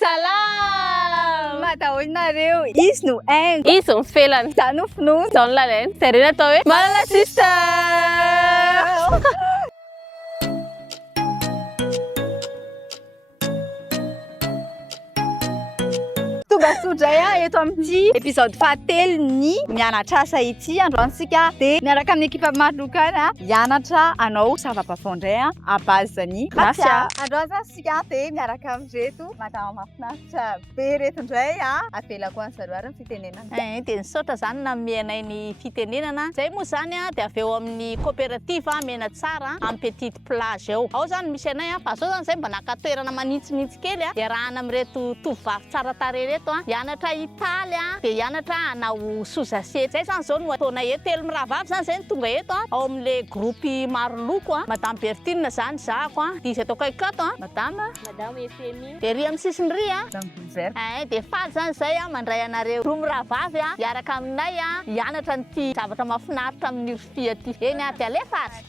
Salam! Mataholinareo, izy no haingo, izy no felana, za no finoana, zao no lalaina. Zareo natao hoe Malala Sisters! Tonga eto amin'ity épisode fahatelo ny mianatra asa ity androantsika dia miaraka amin'ny ekipa manokana hianatra hanao zava-baovao à base ny rofia. Androantsika dia miaraka amin'ireto madama mahafinaritra be reto indray avelako any zareo ary ny fitenenana. Dia nisaotra zany namianay ny fitenenana. Zay moa zany dia avy eo amin'ny coopérative MIANATRA amin'ny petite plage eo. Ao zany misy anay fa zao zany zay mba naka-toerana manitsinitsy kely iarahana amin'ireto tovovavy tsara tarehy reto hianatra taly dia hianatra hanao sous assiette. Zay zany zao no ataonay eto. Telo miravavy zany zay no tonga eto ao amin'le groupe maro loko madame Berthine zany zako dia izy atao kaikato madame Euphémie dia ry amin'ny sisiny ry madame Gilberte. dia faly zany zay mandray anareo roa miravavy hiaraka aminay hianatra nyty zavatra mahafinaritra amin'ny rofia ty. Eny dia alefazy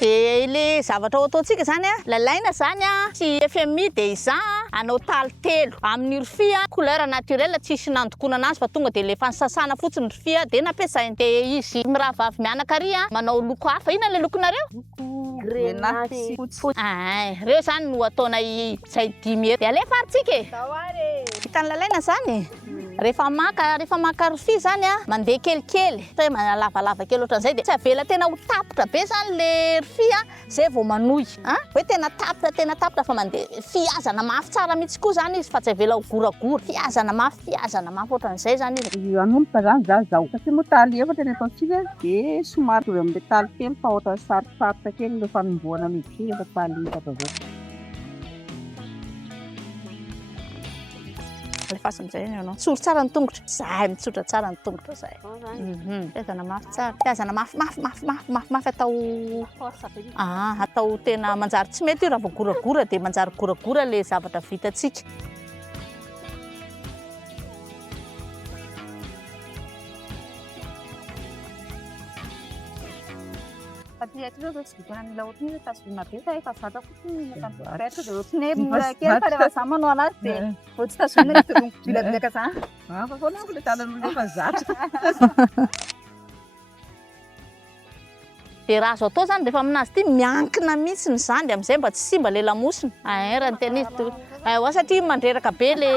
dia le zavatra ataontsika zany lalaina zany sy Euphémie dia iza hanao taly telo amin'ny rofia couleur naturelle, tsisy nandokoana anazy fa tonga dia lefa nisasana fotsiny rofia dia nampiasainy. Dia izy miravavy mianaka ry manao loko hafa. Inona le lokonareo? Grenaty fotsy. Reo zany no ataonay zay 10 eto. Dia alefa aritsika e. Hitan'ny lalaina zany rehefa maka rofia zany mandeha kelikely hoe lavalava kely ohatran'izay dia tsy avela tena ho tapitra be zany le rofia zay vao manohy hoe tena tapitra fa mandeha fiazana mafy tsara mihitsy koa zany izy fa tsy avela ho goragora fiazana mafy ohatran'izay zany izy. Anomboka zany zao satria moa taly efatra ny ataontsika dia somary toy amin'ilay taly kely fa ohatra sarosarotra kely ilay fanomboana mihitsy efa taly efatra zao. Alefaso amin'izay ianao tsoro tsara ny tongotra zay mitsotra tsara ny tongotra zay fiazana mafy tsara fiazana mafy atao tena manjary tsy mety io raha vao goragora dia manjary goragora le zavatra vitantsika. Patriarca zao tsy vidina mila ohatry ny tazomina be fa efa zata fotsiny patriarca dia ohatry ny mora kely fa rehefa za manao anazy dia vao tsy tazomina ny tolongo bilabilaka zany. Fa foana le tanan'olona efa zatra. Dia raha azo atao zany dia efa aminazy ity miankina mihitsy ny zany dia amin'izay mba tsy simba le lamosina. Raha ny tena izy satria mandreraka be le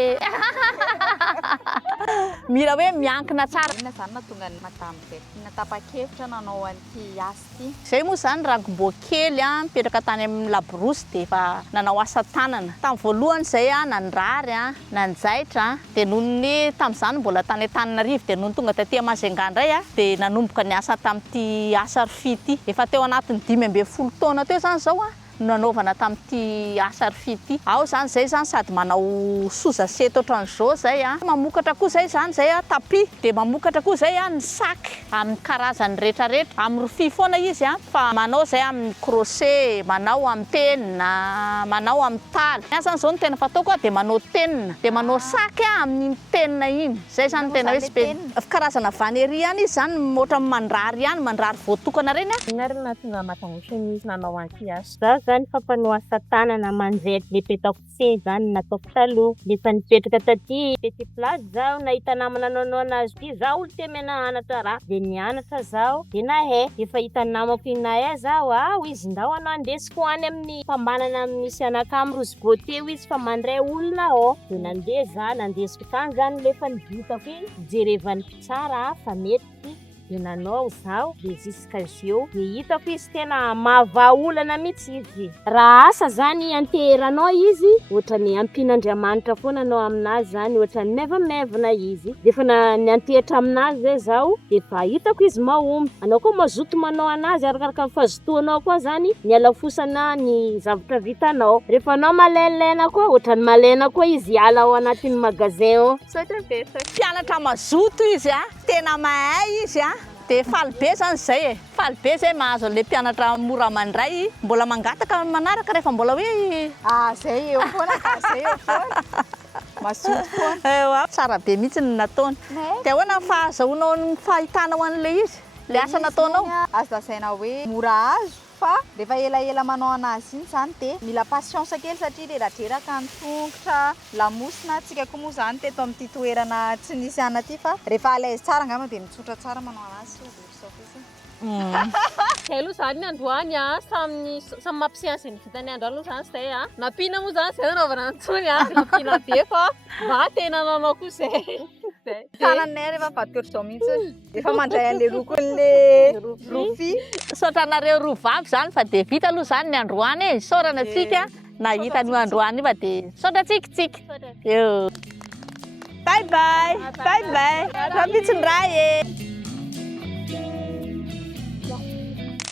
mila hoe miankina tsara. Inona zany nahatonga ny madame Berthine tapa-kevitra nanao an'ity asa ity? Zay moa zany rangom-boa kely mipetraka tany amin'ny laborosy dia efa nanao asa tanana. Tamin'ny voalohany zay nandrary nanjaitra dia noho ny tamin'izany mbola tany Antananarivo dia noho tonga taty Majunga indray dia nanomboka ny asa tamin'ity asa rofia ity. Efa teo anatin'ny 10 taona teo zany zao nanaovana tamin'ity asa rofia ity. Ao zany zay zany sady manao sous assiette ohatran'izao zay mamokatra koa zay zany zay tapis dia mamokatra koa zay ny sac amin'ny karazany rehetrarehetra amin'ny rofia foana izy fa manao zay amin'ny crochet, manao amin'ny tenina, manao amin'ny taly. Zany zao no tena fataoko dia manao tenina dia manao sac amin'ny tenina iny. Zay zany tena hoe karazana vanery ihany izy zany ohatra mandrary ihany mandrary voatokana reny Inarina tonga mahatangotra nanao an'ity asa zany fampanao asa tanana manjaitra le peta-kofehy zany nataoko taloha. Rehefa nipetraka taty petit plage zaho nahita namana nanao anazy ity zaho olo te mianatra raha dia nianatra zaho dia nahay. Efa hita namako inahay zaho izy Ndao anao andesiko any amin'ny fambanana misy anakamo Rose Beauté izy fa mandray olona dia nandeha zaho nandesiko tany zany lefa nivitako iny jerevany tsara fa mety dia nanao zaho dia ziskazio dia hitako izy tena mahavaolana mihitsy izy. Raha asa zany anteranao izy ohatra ny ampian'Andriamanitra foana anao aminazy zany ohatra ny mevamevana izy dia efa ny antehitra aminazy zay zaho dia efa hitako izy mahomby. Anao koa mazoto manao anazy arakaraka ny fahazotoanao koa zany ny alafosana ny zavatra vitanao. Rehefa anao malailana koa ohatra ny malaina koa izy hiala ao anatin'ny magasin ao. Mpianatra mazoto izy tena mahay izy dia faly be zany zay faly be zay mahazo le mpianatra mora mandray mbola mangataka manaraka rehefa mbola hoe zay eo foana mazoto foana tsara be mihitsy ny nataony. Dia ahoana ny fahazahoanao ny fahitanao an'ilay izy le asa nataonao? Azo lazaina hoe mora azo fa rehefa elaela manao anazy iny zany de mila patience kely satria reradreraka ny tongotra lamosina tsika koa moa zany teto amin'ity toerana tsy nisy ana ty fa rehefa alaise tsara angamba de mitsotra tsara manao anazy Kay aloha zany ny androany samy mampiseansy ny vitany andro aloha zany zay napina moa zany zay nanaovana antsony napina be fa mba tena nanao koa zay tananay rehefa vadikotry zao mihitsy efa mandray an'le rokon'le rofia Saotranareo roa vavy zany fa de vita aloha zany ny androany e. Saorana antsika nahita ny androany fa de saotra tsikitsiky. Eo. Bye bye. Bye bye. Rapitsy ndray e.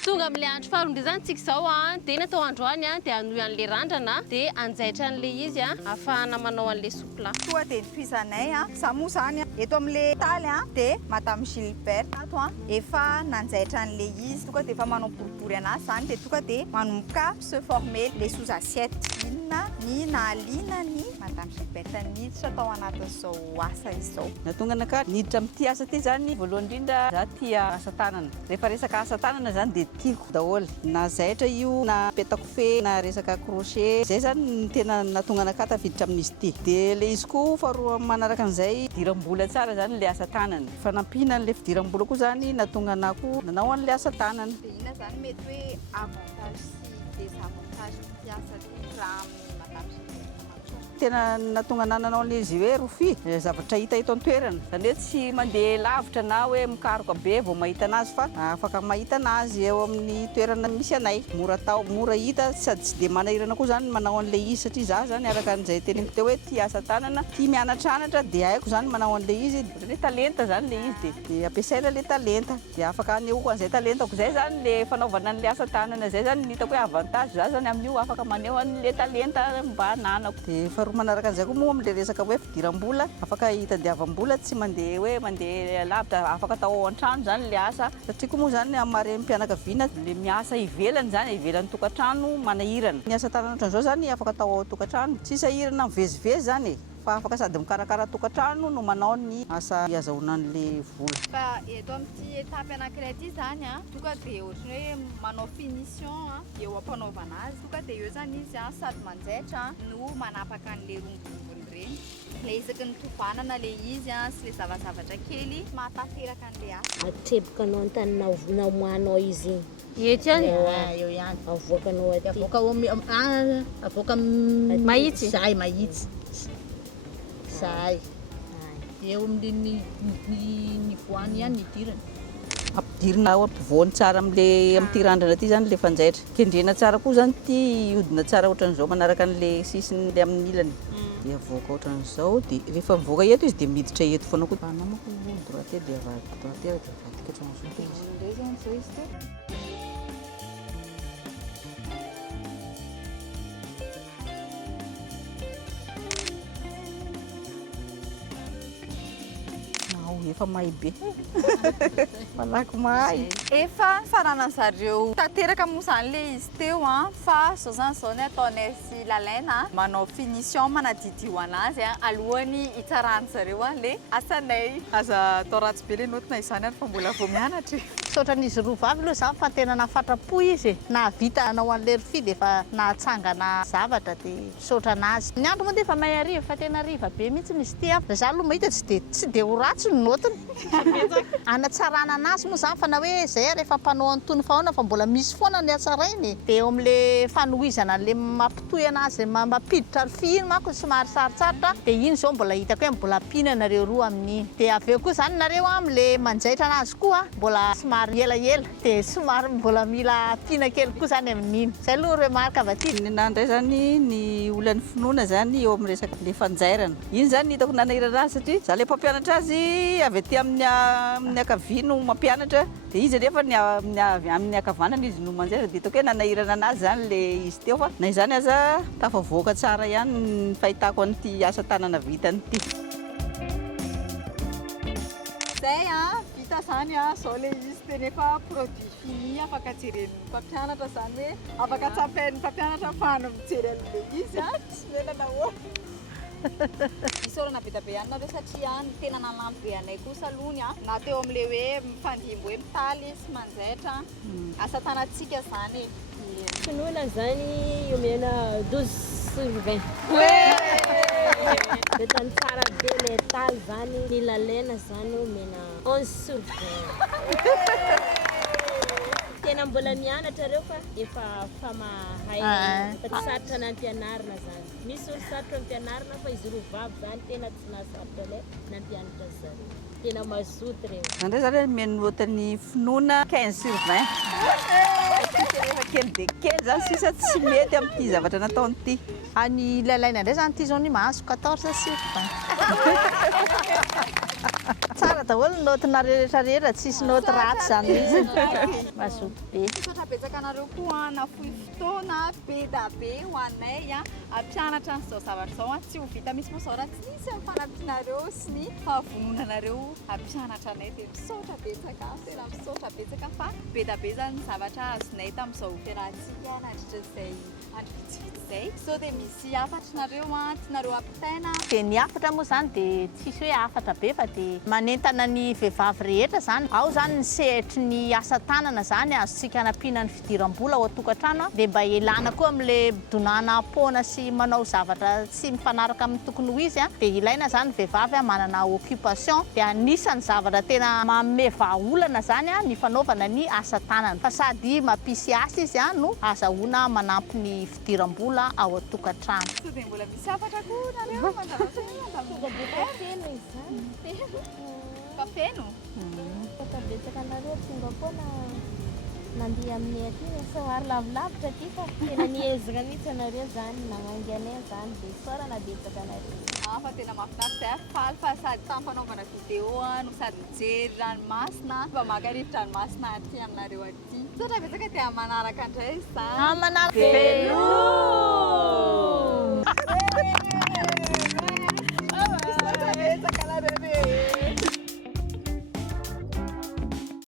Tonga amin'le andro faharoa zany tsika zao de natao androany de anoy an'le randrana de anjaitra an'le izy afahana manao an'le sopla. Toa de toizanay za moa zany eto amin'le taly de madame Gilberte ato efa nanjaitra an'le izy tonga de efa manao boribory anazy zany de tonga de manomboka se former les sous assiette inona ny nahaliana ny madame Gilberte niditra tao anatin'izao asa izao. Natonga anaka niditra amin'ity asa ty zany voalohany indrindra za tia asa tanana. Rehefa resaka asa tanana zany de tiako daholo na zaitra io na petako fe na resaka crochet zay zany tena natonga anaka tafiditra amin'izy ity de le izy koa faharoa manaraka an'izay fidiram-bola tsara zany le asa tanana fanampina an'le fidiram-bola koa zany natonga anako nanao an'le asa tanana. De ina zany mety hoe avantage sy désavantage mpiasa raha amin'ny madame Gilberte tena natonga nananao an'izy hoe rofia zavatra hita eto an-toerana zany hoe tsy mandeha lavitra na hoe mikaroka be vao mahita anazy fa afaka mahita anazy eo amin'ny toerana misy anay mora tao mora hita sady tsy de manahirana koa zany manao an'le izy satria za zany araka an'izay teneniko teo hoe tia asa tanana tia mianatranatra de haiko zany manao an'le izy le talenta zany le izy de ampiasaina le talenta de afaka anehoako an'izay talentako zay zany le fanaovana an'le asa tanana zay zany hitako hoe avantage za zany amin'io afaka maneho an'le talenta mba nanako de manaraka an'izay koa moa am'le resaka hoe fidiram-bola afaka hitadiavam-bola tsy mandeha hoe mandeha lavitra afaka atao ao an-trano zany le asa satria koa moa zany amare mpianakaviana le miasa ivelany zany ivelan'ny tokantrano manahirana ny asa tanana ohatran'izao zany afaka atao ao tokantrano tsy sahirana mivezivezy zany fa afaka sady mikarakara tokantrano no manao ny asa azahoana an'le vola. Fa eto amin'ity étape anankiray ity zany tonga de ohatry hoe manao finition eo ampanaovana azy tonga de eo zany izy sady manjaitra no manapaka an'le rongorongony reny le isaky ny tovanana le izy sy le zavazavatra kely mahatateraka an'le asa. Atrebikanao an-tananao namoanao izy Ety ihany. Eo ihany. avoakanao aty Avoaka mahitsy. Zay mahitsy. Zay. Eo amin'ny ny voany ihany ny dirany. Ampidirina ao ampivoany tsara amin'ity randrana ty zany le fanjaitra kendrena tsara koa zany ty hodina tsara ohatran'izao manaraka an'le sisiny le amin'ny ilany de avoaka ohatran'izao de rehefa mivoaka eto izy de miditra eto foana koa anamako droite de droite de vadika ohatran'izao izy efa may be malaky mahay Efa faranana zareo tanteraka moa zany le izy teo fa zao zany zao ny ataonay sy lalaina manao finition manadidio anazy alohany hitsarany zareo le asanay aza atao ratsy be le notina izany fa mbola vao mianatra. Saotran'izy roa vavy aloha zany fa tena nafatrapo izy na vita anao an'le rofia de efa nahatsangana zavatra de saotra anazy. Ny andro moa de efa may ariva fa tena ariva be mihitsy izy ty za aloha mahita tsy de ho ratsy ny notiny. Anatsarana anazy moa zany fa na hoe zay rehefa mpanao antony fahoana fa mbola misy foana ny atsarainy de eo amin'le fanohizana le mampitohy anazy mampiditra rofia iny manko somary sarotsarotra de iny zao mbola hitako hoe mbola ampina nareo roa amin'iny de aveo koa zany nareo amin'le manjaitra anazy koa mbola somary elaela de somary mbola mila ampina kely koa zany amin'iny zay aloha remarque avy aty. Nandray zany ny olan'ny finoana zany eo amin'ny resaka le fanjairana iny zany hitako nanahirana azy satria za le mpampianatra azy avy aty amin'ny akavia no mampianatra de izy nefa amin'ny akavanana izy no manjaitra de hitako hoe nanahirana anazy zany le izy teo fa na izany aza tafavoaka tsara ihany ny fahitako an'ity asa tanana vitany ity. Zay vita zany zao le izy de nefa produit fini afaka jeren'ny mpampianatra zany hoe afaka tsapain'ny mpampianatra fa mijery an'le izy tsy menana Isorana be da be ihany nareo satria ny tena nanampy be anay kosa alohany na teo am'le hoe mifandimbo hoe mitaly sy manjaitra asa tanantsika zany Finoana zany omena 12/20. Betany tsara be le taly zany ny lalena zany omena 11/20. Tena mbola mianatra reo fa efa mahay fa tsy sarotra na ampianarina zany. Misy olo sarotra ampianarina fa izy roa vavy zany tena tsy nasarotra le nampianatra zareo. Tena mazoto reo. Andray zany meno ohatran'ny finoana 15/20. Rehefa kely de kely zany sisa tsy mety amin'ity zavatra nataonyity. Any lalaina ndray zany ty zao ny mahazo 14/20. Tsara daholo ny notina rehetrarehetra tsisy noty ratsy zany izy. Mazoto be. Misaotra betsaka anareo koa nafohy fotoana be da be ho anay ampianatra n'izao zavatra zao tsy ho vita misy moa zao raha tsy nisy amin'ny fanampianareo sy ny fahavononanareo ampianatra anay dia misaotra betsaka tena misaotra betsaka fa be da be zany ny zavatra azonay tamin'izao opératsika nandritran'izay andro vitsivitsy zay sao dia misy afatrinareo tianareo ampitaina Dia ny afatra moa zany dia tsisy hoe afatra be fa dia manentana ny vehivavy rehetra zany. Ao zany ny sehatry ny asa tanana zany azontsika hanampiana ny fidiram-bola ao an-tokantrano dia mba ilana koa amin'le donana am-poana sy manao zavatra tsy mifanaraka amin'ny tokony ho izy dia ilaina zany vehivavy manana occupation dia anisan'ny zavatra tena manome vahaolana zany ny fanaovana ny asa tanana fa sady mampisy asa izy no azahoana manampy ny fidiram-bola ao an-tokantrano. sao dia mbola misy afatra koa nareo fa feno Betsaka anareo tonga foana nandeha amin'ny aty somary lavilavitra aty fa tena niezaka mihitsy anareo zany namangy anay zany dia sorana betsaka anareo. fa tena mahafinaritra faly fa sady tamin'ny fanaovana vidéo no sady mijery ranomasina mba maka-rivotra ranomasina aty aminareo aty. Misaotra betsaka dia manaraka indray izany. Manaraka.